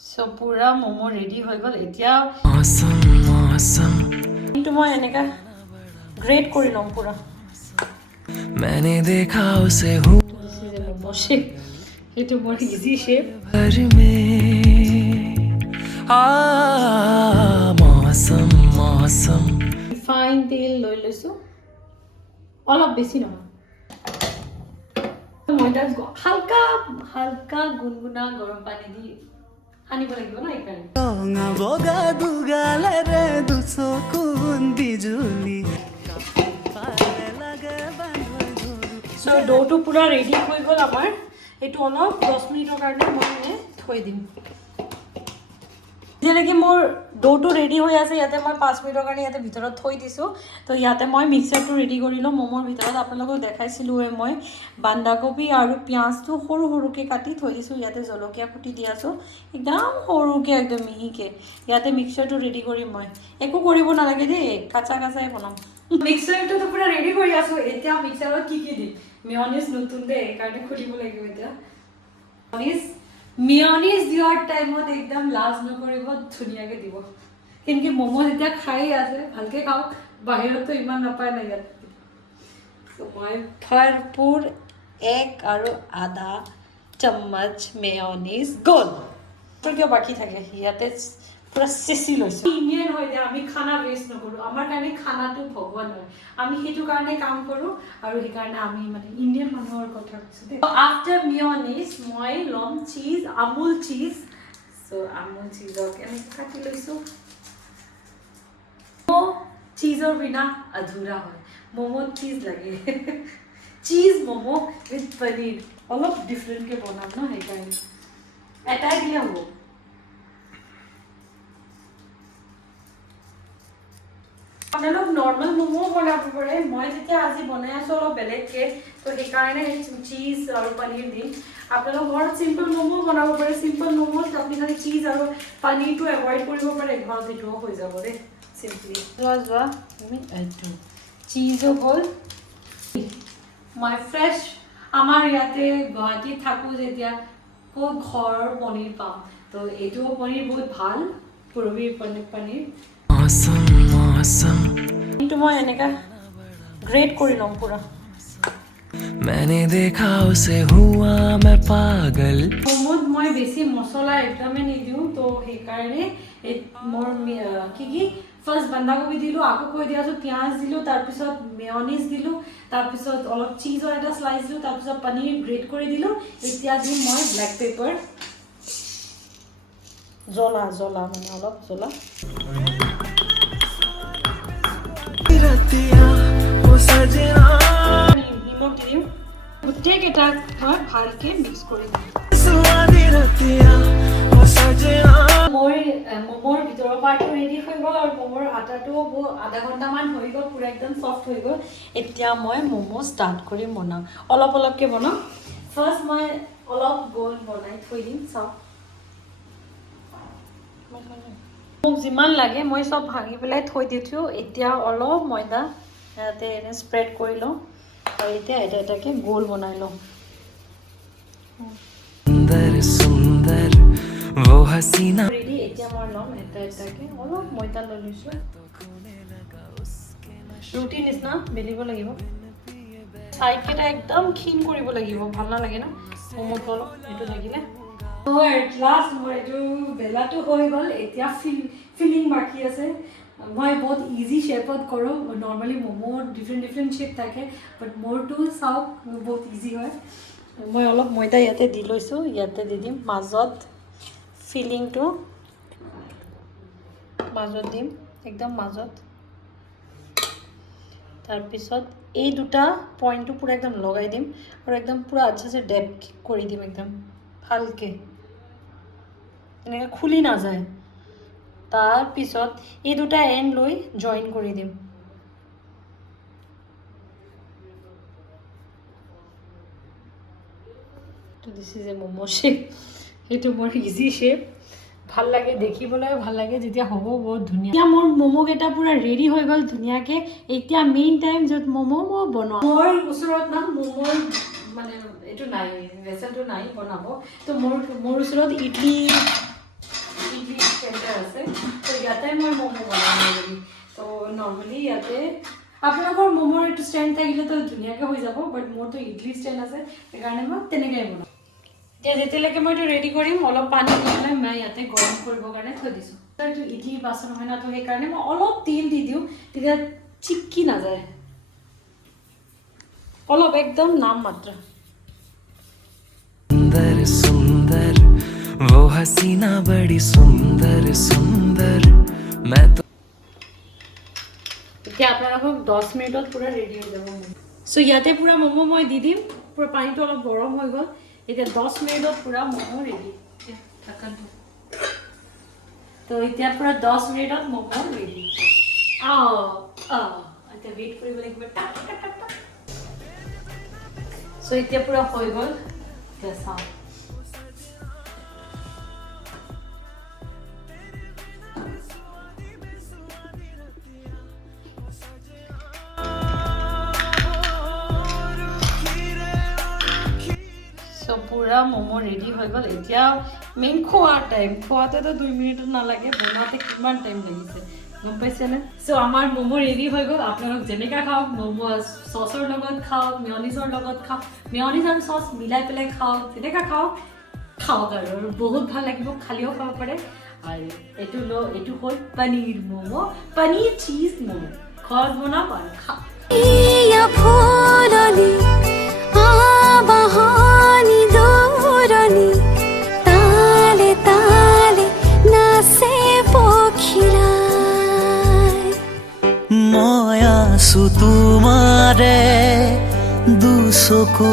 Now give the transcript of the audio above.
So pura momo ready হৈ গল এতিয়া awesome কিন্তু মই এনেকা গ্ৰেট কৰি লম পুৰা मैंने देखा उसे हूँ this is a momo shape itu more easy shape घर में मौसम fine তেল লৈ লৈছো অলপ বেছি নহয় ময়দা হালকা হালকা গুনগুনা গৰম পানী দি আনিব লাগিব না এইকাৰণে ৰঙা বগা দুগালে ৰে দুচকুন বিজুলি সো ডোটো পুৰা ৰেডি হৈ গল আমাৰ এটো অলপ 10 মিনিটৰ কাৰণে মই থৈ দিম যেনেকৈ মোৰ ডোটো ৰেডি হৈ আছে ইয়াতে মই 5 মিনিটৰ কাৰণে ইয়াতে ভিতৰত থৈ দিছোঁ তো ইয়াতে মই মিক্সাৰটো ৰেডি কৰি লওঁ মমৰ ভিতৰত আপোনালোকক দেখাইছিলোঁ মই বন্ধাকবি আৰু পিঁয়াজটো সৰু সৰুকৈ কাটি থৈ দিছোঁ ইয়াতে জলকীয়া কুটি দি আছোঁ একদম সৰুকৈ একদম মিহিকৈ ইয়াতে মিক্সাৰটো ৰেডি কৰিম মই একো কৰিব নালাগে দেই কাঁচা কাঁচাই বনাম মিক্সাৰটো তো পুৰা ৰেডি কৰি আছোঁ এতিয়া মিক্সাৰত কি কি দিম মেয়নিজ নতুন দেই এইকাৰণে খুলিব লাগিব এতিয়া মেয়নিজ দিয়াৰ টাইমত একদম লাজ নকৰিব ধুনীয়াকৈ দিব কিন্তু মমো যেতিয়া খাই আছে ভালকৈ খাওক বাহিৰতো ইমান নাপায় না ইয়াত মই ভৰপূৰ 1 আৰু আধা চামচ মেয়নিজ গ'ল কিয় বাকী থাকে ইয়াতে পুৰা চেচি লৈছোঁ ইণ্ডিয়ান হয় যে আমি খানা ৱেষ্ট নকৰোঁ আমাৰ কাৰণে খানাটো ভগৱান হয় আমি সেইটো কাৰণে কাম কৰোঁ আৰু সেইকাৰণে আমি মানে ইণ্ডিয়ান মানুহৰ কথা কৈছোঁ দেই আফটাৰ মেয়নিজ মই ল'ম চীজ আমুল চীজ চ' আমুল চীজক এনেকৈ কাটি লৈছোঁ চীজৰ বিনা আধুৰা হয় মমোত চীজ লাগে চীজ মমো উইথ পনীৰ অলপ ডিফাৰেণ্টকৈ বনাম ন সেইকাৰণে এটাই দিলে হ'ব আপোনালোক নৰ্মেল মমো বনাব পাৰে মই যেতিয়া আজি বনাই আছোঁ অলপ বেলেগকৈ তো সেইকাৰণে চীজ আৰু পনীৰ দিম আপোনালোক ঘৰত চিম্পল মমো বনাব পাৰে চিম্পল মমোত আপুনি খালি চীজ আৰু পনীৰটো এভইড কৰিব পাৰে ঘৰত সেইটোও হৈ যাব দেই চিম্পলি যোৱা এইটো চীজো গ'ল মই ফ্ৰেছ আমাৰ ইয়াতে গুৱাহাটীত থাকোঁ যেতিয়া ক'ত ঘৰৰ পনীৰ পাম তো এইটোও পনীৰ বহুত ভাল পুৰবীৰ পনীৰ কিন্তু মই এনেকা গ্ৰেট কৰি লম পুৰা मैंने देखा उसे हुआ मैं पागल মোমোত মই বেছি মছলা একদমেই নিদিওঁ তো সেইকাৰণে মোৰ কি ফাৰ্ষ্ট বন্ধাকবি দিলোঁ আকৌ কৈ দিয়া আছোঁ পিঁয়াজ দিলোঁ তাৰপিছত মেয়নিজ দিলোঁ তাৰপিছত অলপ চীজৰ এটা শ্লাইচ দিলোঁ তাৰপিছত পনীৰ গ্ৰেট কৰি দিলোঁ এতিয়া দিম মই ব্লেক পেপাৰ জ্বলা মানে অলপ জ্বলা নিমখ দি দিম গোটেইকেইটাক মই ভালকৈ মিক্স কৰি দিম মোৰ মমোৰ ভিতৰৰ পাৰ্টটো ৰেডি হৈ গ'ল আৰু মমোৰ আটাটো আধা ঘণ্টামান হৈ গ'ল পুৰা একদম চফ্ট হৈ গ'ল এতিয়া মই মমো ষ্টাৰ্ট কৰি বনাম অলপ অলপকৈ বনাম ফাৰ্ষ্ট মই অলপ গোল বনাই থৈ দিম চাওক মোক যিমান লাগে মই চব ভাঙি পেলাই থৈ দিছোঁ এতিয়া অলপ ময়দা ইয়াতে এনে স্প্ৰেড কৰি লওঁ আৰু এতিয়া এটা এটাকৈ গোল বনাই লওঁ ৰেডি এতিয়া মই ল'ম এটা এটাকৈ অলপ ময়দা লৈ লৈছোঁ ৰুটি নিচিনা বেলিব লাগিব চাইডকেইটা একদম ক্ষীণ কৰিব লাগিব ভাল নালাগে ন মমোটো অলপ এইটো লাগিলে লাষ্ট মই এইটো বেলাটো হৈ গ'ল এতিয়া ফিলিং বাকী আছে মই বহুত ইজি শ্বেপত কৰোঁ নৰ্মেলি মমো ডিফাৰেণ্ট শ্বেপ থাকে বাট মোৰটো চাওক বহুত ইজি হয় মই অলপ ময়দা ইয়াতে দি লৈছোঁ ইয়াতে দি দিম মাজত ফিলিংটো মাজত দিম একদম মাজত তাৰপিছত এই দুটা পইণ্টটো পুৰা একদম লগাই দিম আৰু একদম পুৰা আচ্ছা ডেপ কৰি দিম একদম ভালকৈ এনেকৈ খুলি নাযায় তাৰপিছত এই দুটা এণ্ড লৈ জইন কৰি দিম this is a momo' shape সেইটো মোৰ ইজি শ্বেপ ভাল লাগে দেখিবলৈ ভাল লাগে যেতিয়া হ'ব বহুত ধুনীয়া এতিয়া মোৰ ম'ম'কেইটা পুৰা ৰেডি হৈ গ'ল ধুনীয়াকৈ এতিয়া মেইন টাইম য'ত ম'ম' মই বনাওঁ মোৰ ওচৰত না ম'ম'ৰ মানে এইটো নাই ভেচেলটো নাই বনাব তো মোৰ ওচৰত ইডলি নৰ্মেলি ইয়াতে আপোনালোকৰ ম'মৰ এইটো ষ্টেণ্ড থাকিলেতো ধুনীয়াকৈ হৈ যাব, বাট মোৰতো ইডলি ষ্টেণ্ড আছে, সেইকাৰণে মই তেনেকৈ বনাওঁ। এতিয়া যেতিয়ালৈকে মই এইটো ৰেডি কৰিম, অলপ পানী দি পেলাই মই ইয়াতে গৰম কৰিবৰ কাৰণে থৈ দিছোঁ। এইটো ইডলি বাচন হয় না, তো সেইকাৰণে মই অলপ তেল দি দিওঁ, তেতিয়া চিপকি নাযায়, অলপ একদম নাম মাত্ৰ। सुंदर सुंदर वो हसीना बड़ी सुंदर सुंदर मैं तो এতিয়া আপোনালোকক 10 মিনিটত পুৰা ৰেডি হৈ যাব। সো ইয়াতে পুৰা ম'ম' মই দি দিম, পুৰা পানীটো অলপ গৰম হৈ গ'ল, এতিয়া 10 মিনিটত পুৰা ম'ম' ৰেডি। তো এতিয়া পুৰা 10 মিনিটত ম'ম' ৰেডি। এতিয়া ৱেইট কৰিব লাগিব। সো এতিয়া পুৰা হৈ গ'ল, এতিয়া চাওঁ। সো পুৰা ম'ম' ৰেডি হৈ গ'ল। এতিয়া মেইন খোৱাৰ টাইম, খোৱাতেতো 2 মিনিটত নালাগে, বনাওঁতে কিমান টাইম লাগিছে গম পাইছেনে? সো আমাৰ ম'ম' ৰেডি হৈ গ'ল। আপোনালোক যেনেকৈ খাওক, ম'ম' চচৰ লগত খাওক, মেয়নিজৰ লগত খাওক, মেয়নিজ আৰু চচ মিলাই পেলাই খাওক, যেনেকৈ খাওক আৰু বহুত ভাল লাগিব, খালিও খাব পাৰে। আৰু এইটো হ'ল পনীৰ ম'ম', পনীৰ চীজ ম'ম'। ঘৰত বনাওক আৰু খাওক। মই আছো তোমাৰে দুচকু